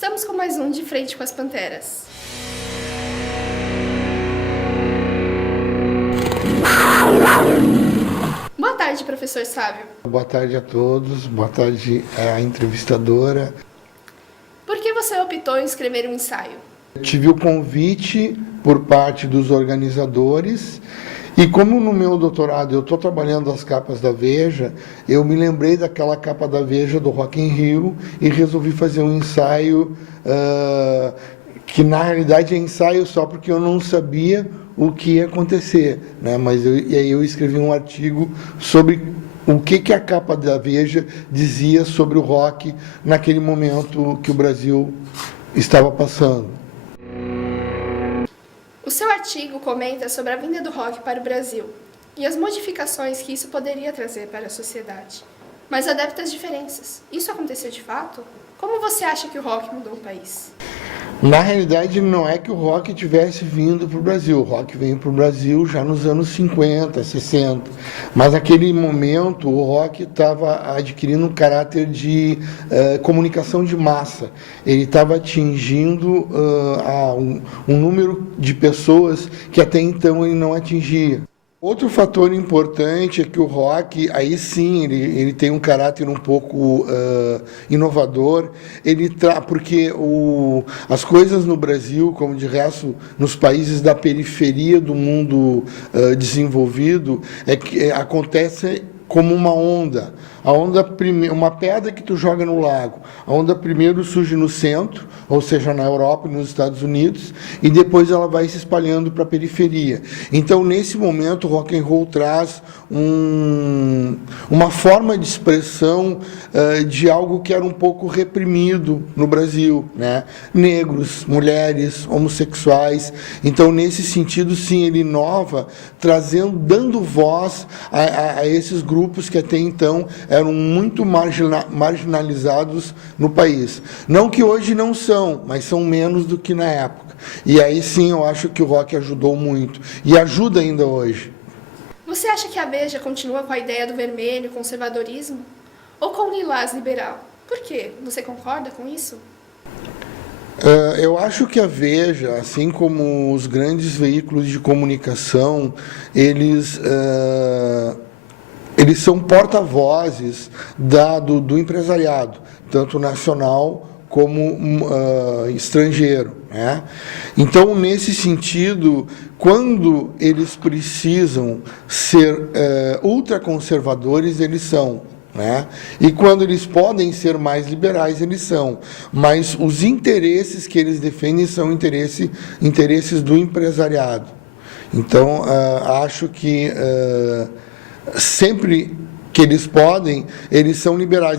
Estamos com mais um De Frente com as Panteras. Boa tarde, professor Sábio. Boa tarde a todos, boa tarde à entrevistadora. Por que você optou em escrever um ensaio? Eu tive o convite por parte dos organizadores e como no meu doutorado eu estou trabalhando as capas da Veja, eu me lembrei daquela capa da Veja do Rock in Rio e resolvi fazer um ensaio que na realidade é ensaio só porque eu não sabia o que ia acontecer, né? E aí eu escrevi um artigo sobre o que a capa da Veja dizia sobre o rock naquele momento que o Brasil estava passando. O seu artigo comenta sobre a vinda do rock para o Brasil e as modificações que isso poderia trazer para a sociedade, mas adapta as diferenças. Isso aconteceu de fato? Como você acha que o rock mudou o país? Na realidade, não é que o rock tivesse vindo para o Brasil. O rock veio para o Brasil já nos anos 50, 60. Mas naquele momento, o rock estava adquirindo um caráter de comunicação de massa. Ele estava atingindo um número de pessoas que até então ele não atingia. Outro fator importante é que o rock, aí sim, ele tem um caráter um pouco inovador, porque as coisas no Brasil, como de resto nos países da periferia do mundo desenvolvido, acontece como uma onda. Uma pedra que tu joga no lago. A onda primeiro surge no centro, ou seja, na Europa e nos Estados Unidos, e depois ela vai se espalhando para a periferia. Então, nesse momento, o rock and roll traz uma forma de expressão de algo que era um pouco reprimido no Brasil, né? Negros, mulheres, homossexuais. Então, nesse sentido, sim, ele inova, dando voz a esses grupos que até então eram muito marginalizados no país. Não que hoje não são, mas são menos do que na época. E aí sim eu acho que o rock ajudou muito. E ajuda ainda hoje. Você acha que a Veja continua com a ideia do vermelho, conservadorismo? Ou com o lilás liberal? Por quê? Você concorda com isso? Eu acho que a Veja, assim como os grandes veículos de comunicação, eles são porta-vozes do empresariado, tanto nacional como estrangeiro, né? Então, nesse sentido, quando eles precisam ser ultraconservadores, eles são. Né? E quando eles podem ser mais liberais, eles são. Mas os interesses que eles defendem são interesses do empresariado. Então, acho que sempre que eles podem, eles são liberais.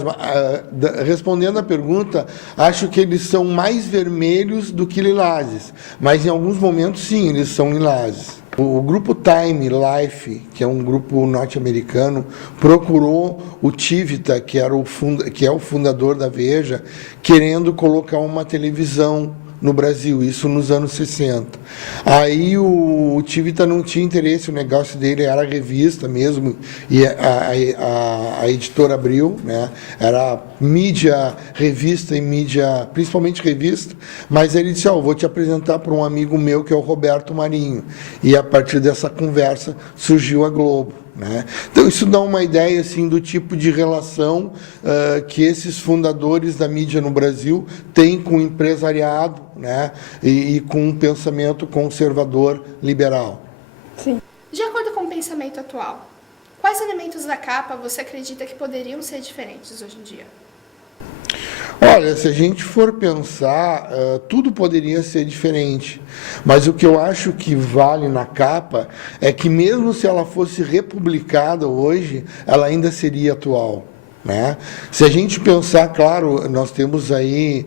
Respondendo à pergunta, acho que eles são mais vermelhos do que lilazes, mas em alguns momentos, sim, eles são lilazes. O grupo Time Life, que é um grupo norte-americano, procurou o Tivita, que é o fundador da Veja, querendo colocar uma televisão no Brasil, isso nos anos 60. Aí o Tivita não tinha interesse, o negócio dele era a revista mesmo, e a editora Abril, né? Era mídia, revista e mídia, principalmente revista, mas ele disse, vou te apresentar para um amigo meu que é o Roberto Marinho. E a partir dessa conversa surgiu a Globo. Né? Então, isso dá uma ideia assim, do tipo de relação que esses fundadores da mídia no Brasil têm com o empresariado, né? e com um pensamento conservador liberal. Sim. De acordo com o pensamento atual, quais elementos da capa você acredita que poderiam ser diferentes hoje em dia? Olha, se a gente for pensar, tudo poderia ser diferente, mas o que eu acho que vale na capa é que mesmo se ela fosse republicada hoje, ela ainda seria atual. Né? Se a gente pensar, claro, nós temos aí,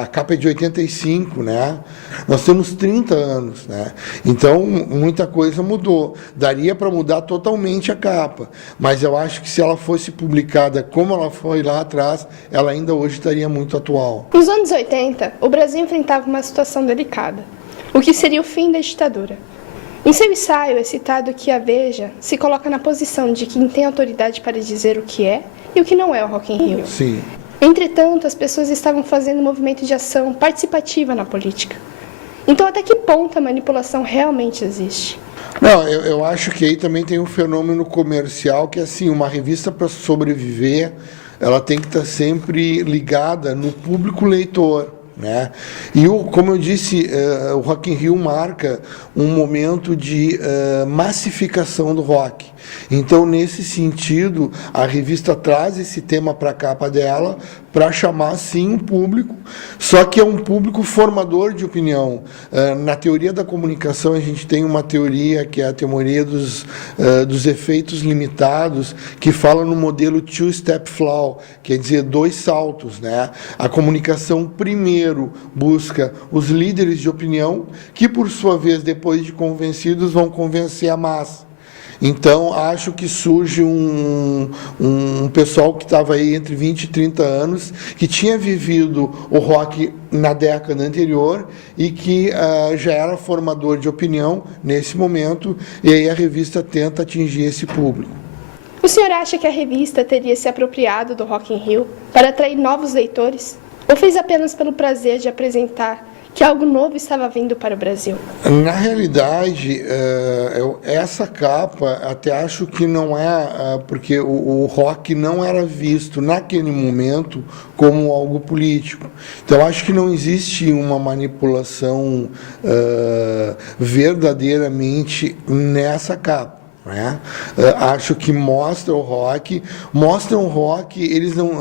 a capa é de 85, né? Nós temos 30 anos, né? Então muita coisa mudou, daria para mudar totalmente a capa, mas eu acho que se ela fosse publicada como ela foi lá atrás, ela ainda hoje estaria muito atual. Nos anos 80, o Brasil enfrentava uma situação delicada, o que seria o fim da ditadura. Em seu ensaio é citado que a Veja se coloca na posição de quem tem autoridade para dizer o que é e o que não é o Rock in Rio. Sim. Entretanto, as pessoas estavam fazendo um movimento de ação participativa na política. Então, até que ponto a manipulação realmente existe? Não, eu acho que aí também tem um fenômeno comercial que, assim, uma revista para sobreviver, ela tem que estar sempre ligada no público leitor, né? E, como eu disse, o Rock in Rio marca um momento de massificação do rock. Então, nesse sentido, a revista traz esse tema para a capa dela para chamar, sim, um público, só que é um público formador de opinião. Na teoria da comunicação, a gente tem uma teoria, que é a teoria dos efeitos limitados, que fala no modelo two-step flow, quer dizer, 2 saltos, né? A comunicação, primeiro, busca os líderes de opinião, que, por sua vez, depois de convencidos, vão convencer a massa. Então, acho que surge um pessoal que estava aí entre 20 e 30 anos, que tinha vivido o rock na década anterior e que já era formador de opinião nesse momento, e aí a revista tenta atingir esse público. O senhor acha que a revista teria se apropriado do Rock in Rio para atrair novos leitores? Ou fez apenas pelo prazer de apresentar que algo novo estava vindo para o Brasil? Na realidade, essa capa até acho que não é, porque o rock não era visto naquele momento como algo político. Então, acho que não existe uma manipulação verdadeiramente nessa capa. Né? Acho que mostra um rock, eles não,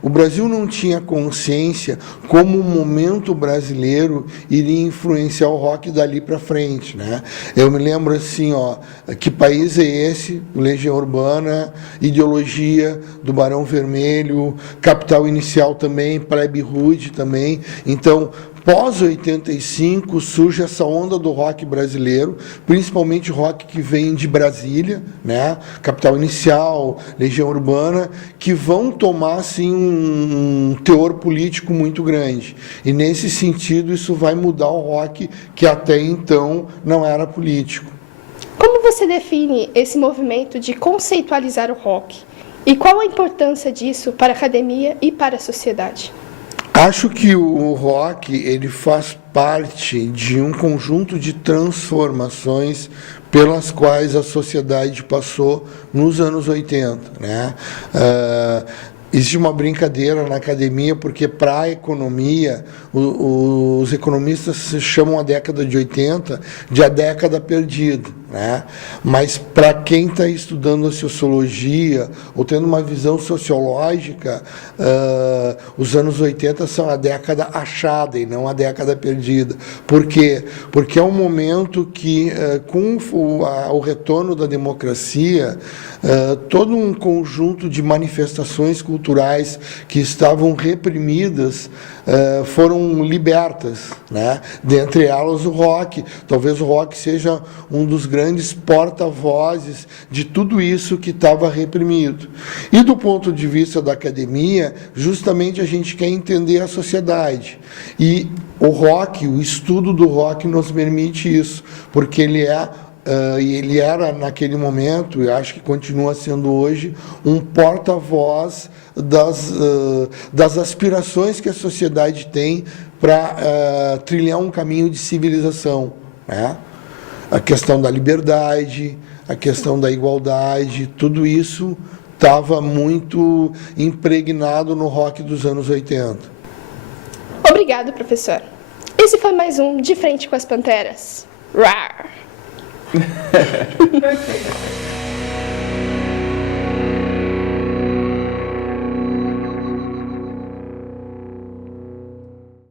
o Brasil não tinha consciência como o momento brasileiro iria influenciar o rock dali para frente, né? Eu me lembro assim, que país é esse? Legião Urbana, Ideologia do Barão Vermelho, Capital Inicial também, Plebe Rude também. Então, pós-85 surge essa onda do rock brasileiro, principalmente rock que vem de Brasília, né? Capital Inicial, Legião Urbana, que vão tomar assim, um teor político muito grande. E nesse sentido isso vai mudar o rock, que até então não era político. Como você define esse movimento de conceitualizar o rock? E qual a importância disso para a academia e para a sociedade? Acho que o rock ele faz parte de um conjunto de transformações pelas quais a sociedade passou nos anos 80, né? Existe uma brincadeira na academia, porque para a economia, os economistas chamam a década de 80 de a década perdida, né? Mas para quem está estudando a sociologia ou tendo uma visão sociológica, os anos 80 são a década achada e não a década perdida. Por quê? Porque é um momento que, com o retorno da democracia, todo um conjunto de manifestações culturais que estavam reprimidas foram libertas, né? Dentre elas o rock. Talvez o rock seja um dos grandes porta-vozes de tudo isso que estava reprimido. E do ponto de vista da academia, justamente a gente quer entender a sociedade. E o rock, o estudo do rock nos permite isso, porque ele era, naquele momento, e acho que continua sendo hoje, um porta-voz das aspirações que a sociedade tem para trilhar um caminho de civilização, né? A questão da liberdade, a questão da igualdade, tudo isso estava muito impregnado no rock dos anos 80. Obrigado, professor. Esse foi mais um De Frente com as Panteras. Rar! Okay.